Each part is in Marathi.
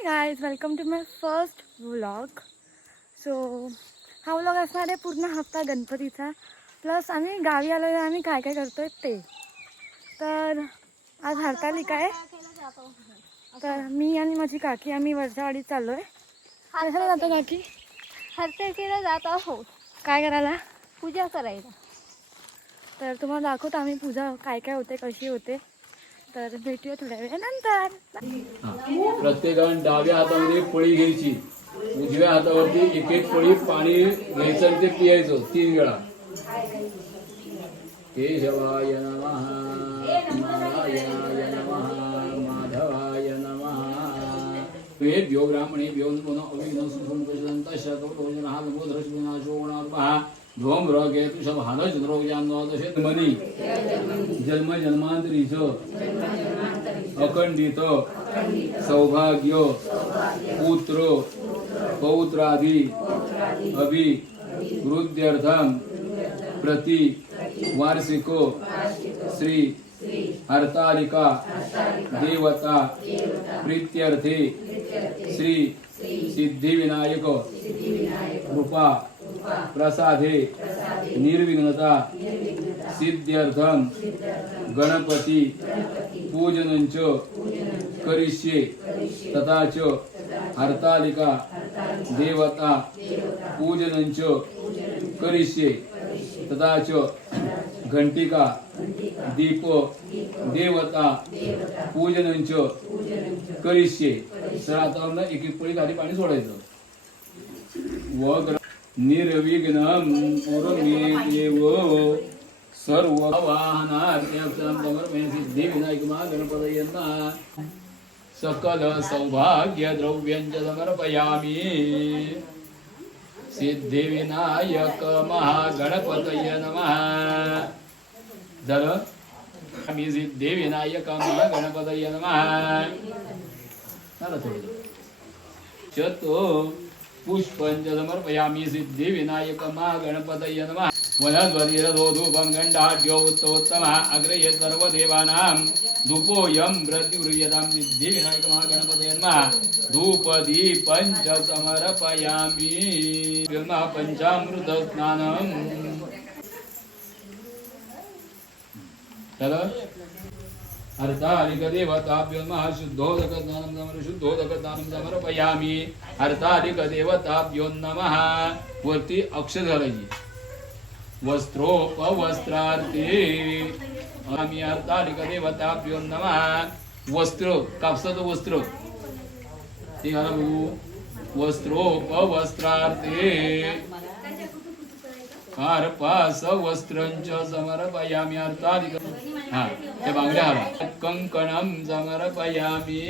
High guys, welcome to my first vlog. So हा व्लॉग असणार आहे पूर्ण हप्ता गणपतीचा, प्लस आम्ही गावी आलो आहे आणि काय काय करतोय ते. तर आज हरतालिका आहे, तर मी आणि माझी काकी आम्ही वर्षावाडीत चाललो आहे. कशाला जातो काकी? हरतालिकेला जात आहोत काय करायला? पूजा करायला. तर तुम्हाला दाखवतो आम्ही पूजा काय काय होते, कशी होते. तर भेटूया थोड्या वेळानंतर. प्रत्येकाने डाव्या हातामध्ये पळी घ्यायची, उजव्या हातावरती एक एक पळी पाणी घ्यायचं आणि ते पियायचं 3 वेळा. केशवाय नमः, नारायणाय नमः, माधवाय नमः. वेद्यो ब्राह्मणेभ्यो नमो अविघ्नं सुसंपश्यन्तः शतकोऽर्जुनः नमोधरश्विनाशोणात्मः धूम्रकेतु शभानचन्द्रोजान्वादशेतमनि जन्म जन्मांतरीच अखंडित सौभाग्य पुत्र पौत्रादि अभिवृद्ध्यर्थम प्रति वार्षिको श्री हरतालिका देवता प्रीत्यर्थे श्री सिद्धिविनायक कृपा प्रसादे निर्विघ्नता सिद्ध्यर्थम गणपति पूजनंच करिष्ये तथा च हरतालिका देवता पूजनंच करिष्ये तथा च घंटिका दीप देवता पूजनंच करिष्ये. सर आता एक एक पळी खाली पाणी सोडायचं. व निर्विघ्नं पुरमेदेव सर्व वाहनार्थ सिद्धिविनायक गणपतये नमः. सकल सौभाग्य द्रव्यंच समर्पयामि. सिद्धिविनायक महागणपतये नमः. झालं? आम्ही सिद्धिविनायक महागणपतये नमः. झालं थोडं. चतो पुष्पंच समर्पयामि. सिद्धिविनायक महागणपतये नमः. वनध्वनिरधोधूपं गण्डाढ्यो उत्तमोत्तमः. अग्रये सर्वदेवानां धूपोऽयं प्रतिगृह्यतां. सिद्धिविनायक महागणपतये नमः. धूपदीपञ्च समर्पयामि. पंचामृतस्नानम्. चलो. हरतालिकदेवताभ्यो नमः. शुद्धोदकदानं समर्पयामि. हरतालिकदेवताभ्यो नमः. वरती अक्षर घालायची. वस्त्रोपवस्त्रार्थे आम्ही हरतालिकदेवताभ्यो नमः. वस्त्र कापसाचं वस्त्र ते घाला बघू. वस्त्रोपवस्त्रार्थे कार्पास वस्त्रंच समर्पयामि. हरतालिका हा त्या बांगड्या हवा. कंकणं समर्पयामि.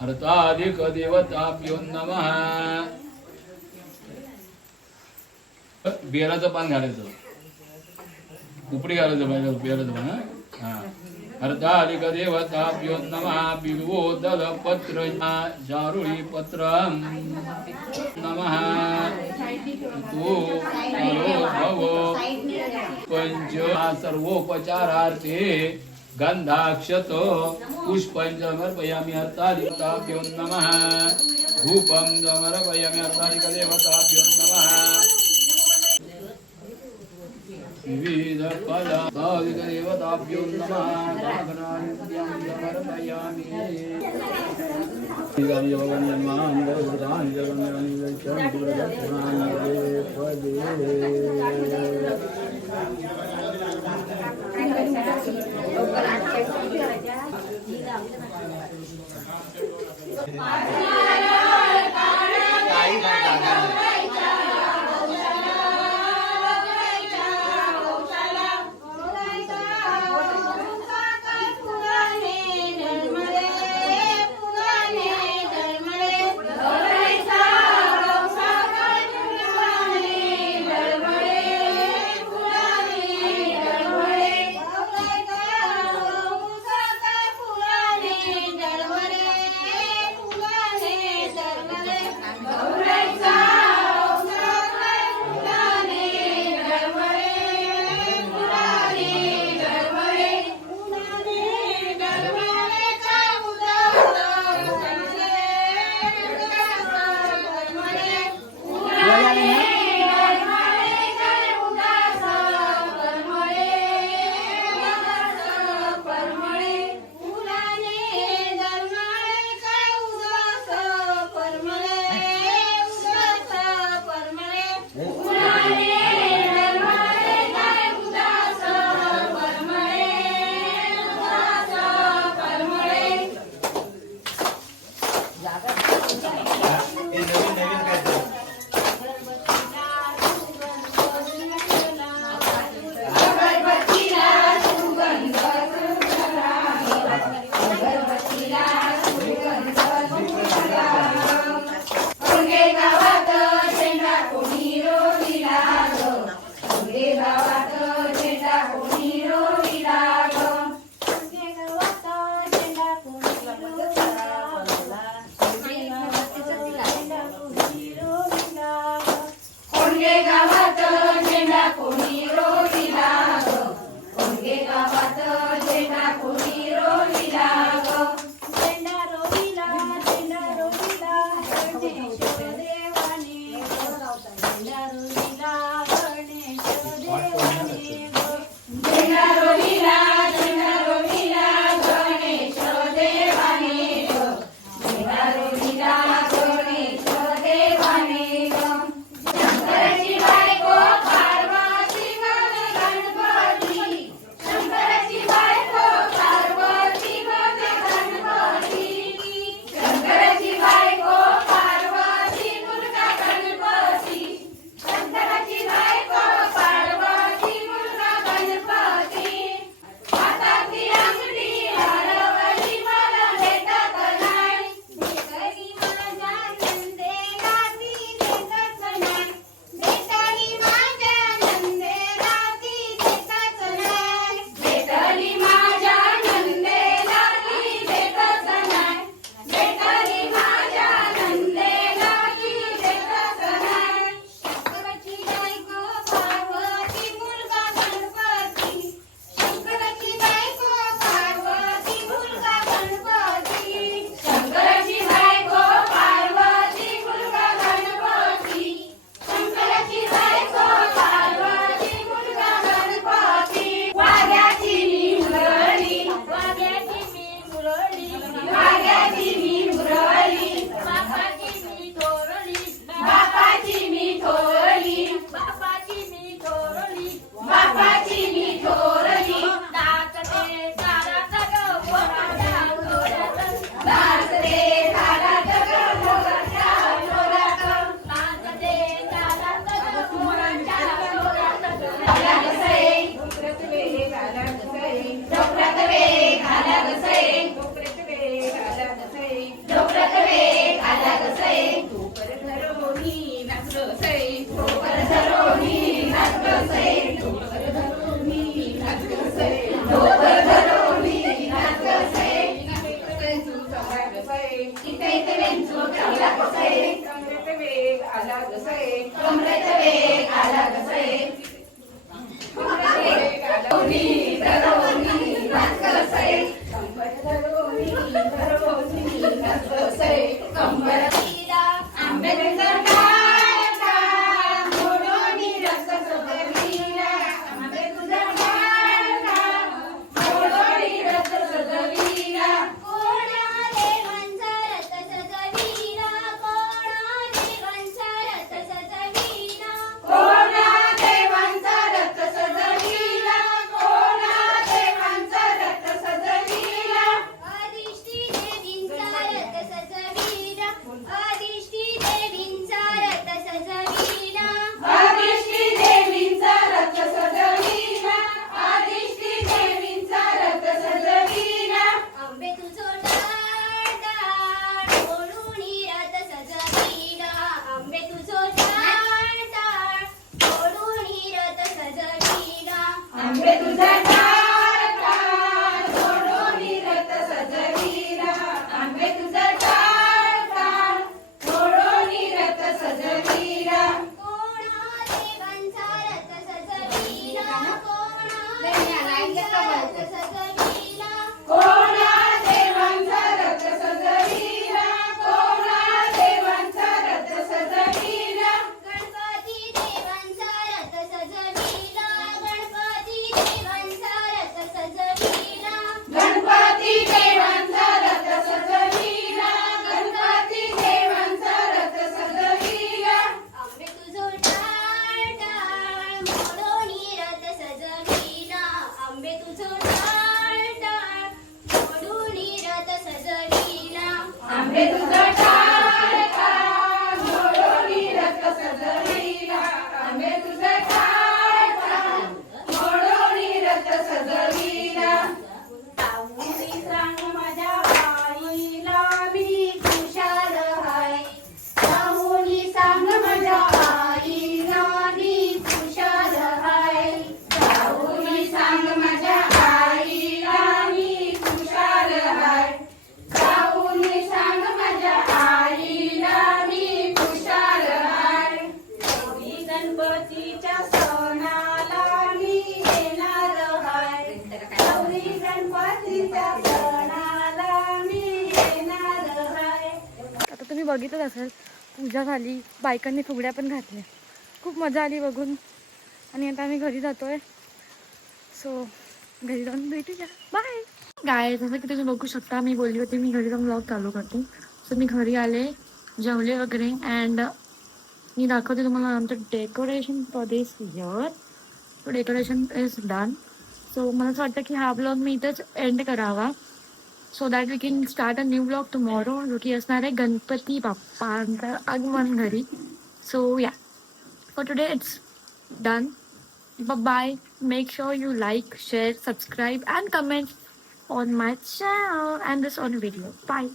हरतालिकदेवताभ्यो नमः. बेराचं पान घालायचं, उपडी घालायचं पाहिजे बेराचं पान. हा हरतालिकदेवताभ्यो नमः. बिल्वोदल पत्र जारुळी पत्रं नमः. तो भव पंच सर्वोपचारार्थे गंधाक्षत पुष्पं समर्पयामि. हरतालिकाभ्यो नमः. धूपं समर्पयामि. हरतालिकदेवताभ्यो नमः. विविध देवताभ्यो नमः. समर्पयामि. बघितलंच असेल, पूजा झाली, बायकांनी फुगड्या पण घातल्या, खूप मजा आली बघून. आणि आता आम्ही घरी जातोय. सो घरी जाऊन भेटूया, बाय. गाय जसं की तुम्ही बघू शकता, मी बोलली होती मी घरी जाऊन ब्लॉग चालू करते. सो मी घरी आले, जेवले वगैरे, अँड मी दाखवते तुम्हाला आमचं decoration for this year. So decoration is done. So मला असं वाटतं की हा ब्लॉग मी इथंच एंड करावा, so that we can start a new blog tomorrow, जो की असणार आहे गणपती बाप्पांचं आगमन घरी. सो या, for today it's done. Bye. Make sure you like, share, subscribe and comment on my channel and this on video. Bye.